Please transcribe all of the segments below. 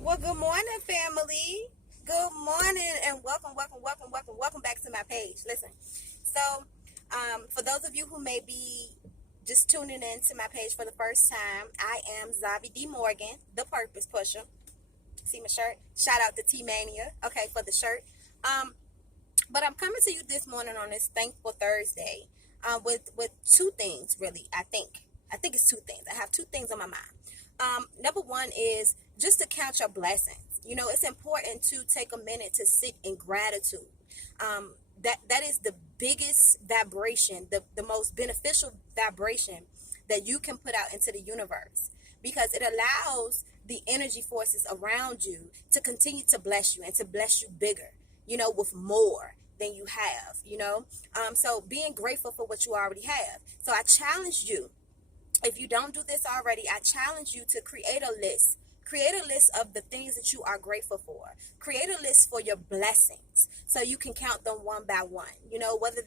Well, good morning, family. Good morning, and welcome back to my page. Listen, so for those of you who may be just tuning in to my page for the first time, I am Zavi D. Morgan, the Purpose Pusher. See my shirt? Shout out to T Mania, okay, for the shirt. Um, but I'm coming to you this morning on this Thankful Thursday, with two things really. I think it's two things. I have two things on my mind. Number one is just to count your blessings. It's important to take a minute to sit in gratitude. That is the biggest vibration, the most beneficial vibration that you can put out into the universe, because it allows the energy forces around you to continue to bless you and to bless you bigger, with more than you have, so being grateful for what you already have. So I challenge you, if you don't do this already, I challenge you to create a list. Create a list of the things that you are grateful for. Create a list for your blessings so you can count them one by one. Whether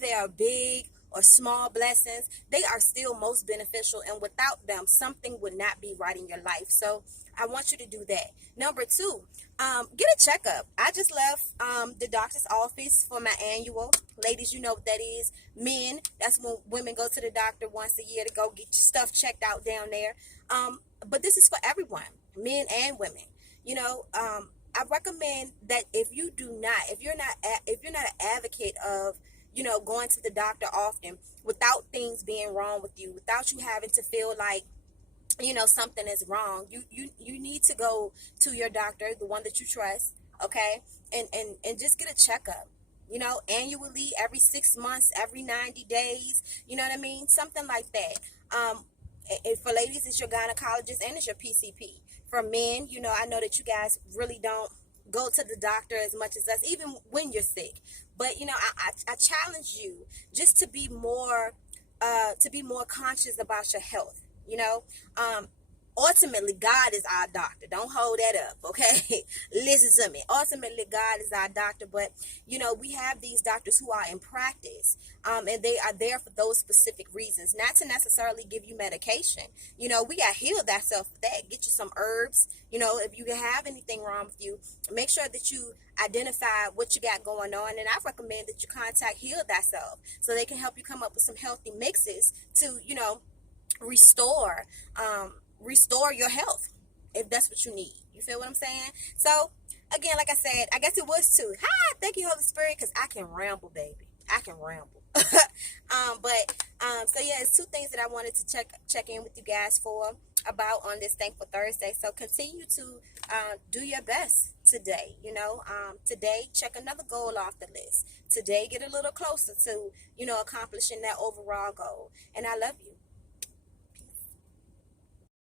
they are big or small blessings, they are still most beneficial, and without them, something would not be right in your life. So I want you to do that. Number two, get a checkup. I just left the doctor's office for my annual. Ladies, you know what that is. Men, that's when women go to the doctor once a year to go get your stuff checked out down there. But this is for everyone, men and women. I recommend that if you're not an advocate of going to the doctor often without things being wrong with you, without you having to feel like something is wrong, you need to go to your doctor, the one that you trust, okay, and just get a checkup, annually, every 6 months, every 90 days, you know what I mean, something like that. For ladies, it's your gynecologist and it's your PCP. For men, I know that you guys really don't go to the doctor as much as us, even when you're sick. But I challenge you just to be more conscious about your health. Ultimately, God is our doctor. Don't hold that up, okay? Listen to me. Ultimately, God is our doctor. But, we have these doctors who are in practice, and they are there for those specific reasons, not to necessarily give you medication. We got Heal Thyself for that. Get you some herbs. If you have anything wrong with you, make sure that you identify what you got going on. And I recommend that you contact Heal Thyself so they can help you come up with some healthy mixes to, restore restore your health, if that's what you need. You feel what I'm saying? So again, like I said, I guess it was two. Hi, thank you, Holy Spirit, because I can ramble, baby. I can ramble. So yeah, it's two things that I wanted to check in with you guys about on this Thankful Thursday. So continue to do your best today. Today, check another goal off the list. Today, get a little closer to accomplishing that overall goal. And I love you.